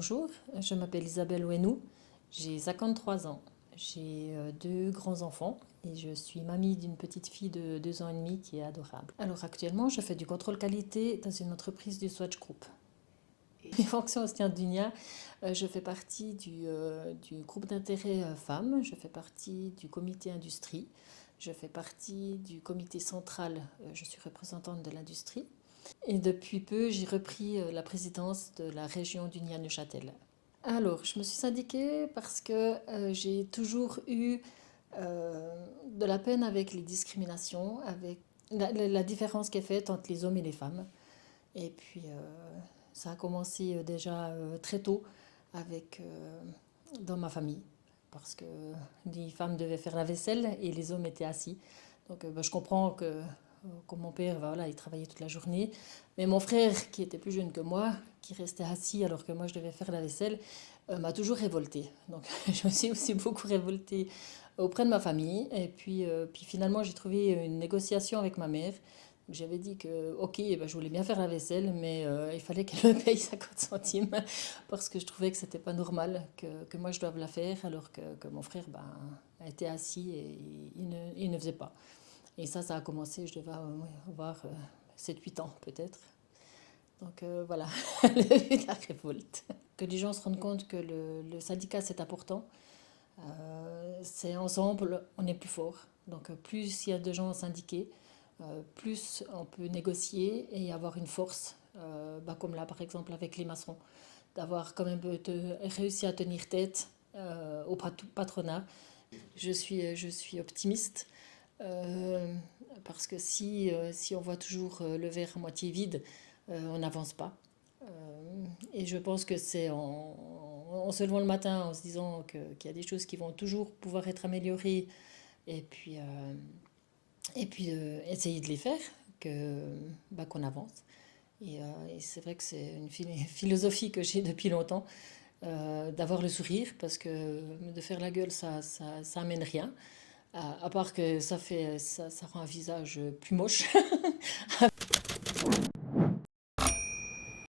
Bonjour, je m'appelle Isabelle Ouenou, j'ai 53 ans, j'ai deux grands-enfants et je suis mamie d'une petite fille de 2 ans et demi qui est adorable. Alors actuellement, je fais du contrôle qualité dans une entreprise du Swatch Group. Mes fonctions au sein d'Unia, je fais partie du groupe d'intérêt femmes, je fais partie du comité industrie, je fais partie du comité central, je suis représentante de l'industrie. Et depuis peu, j'ai repris la présidence de la région d'Unia-Neuchâtel. Alors, je me suis syndiquée parce que j'ai toujours eu de la peine avec les discriminations, avec la différence qui est faite entre les hommes et les femmes. Et puis, ça a commencé déjà très tôt avec, dans ma famille, parce que les femmes devaient faire la vaisselle et les hommes étaient assis. Donc, je comprends que comme mon père, voilà, il travaillait toute la journée. Mais mon frère, qui était plus jeune que moi, qui restait assis alors que moi je devais faire la vaisselle, m'a toujours révoltée. Donc je me suis aussi beaucoup révoltée auprès de ma famille. Et puis finalement, j'ai trouvé une négociation avec ma mère. J'avais dit que, ok, ben, je voulais bien faire la vaisselle, mais il fallait qu'elle me paye 50 centimes parce que je trouvais que c'était pas normal que moi je doive la faire alors que mon frère ben, était assis et il ne faisait pas. Et ça a commencé, je devais avoir 7-8 ans peut-être. Donc voilà, le début de la révolte. Que les gens se rendent compte que le syndicat c'est important. C'est ensemble, on est plus fort. Donc plus il y a de gens syndiqués, plus on peut négocier et avoir une force. Comme là par exemple avec les maçons, d'avoir quand même réussi à tenir tête au patronat. Je suis optimiste. Euh, Parce que si on voit toujours le verre à moitié vide, on n'avance pas. Et je pense que c'est en se levant le matin en se disant qu'il y a des choses qui vont toujours pouvoir être améliorées et puis essayer de les faire qu'on avance. Et c'est vrai que c'est une philosophie que j'ai depuis longtemps, d'avoir le sourire, parce que de faire la gueule, ça amène rien. À part que ça rend un visage plus moche.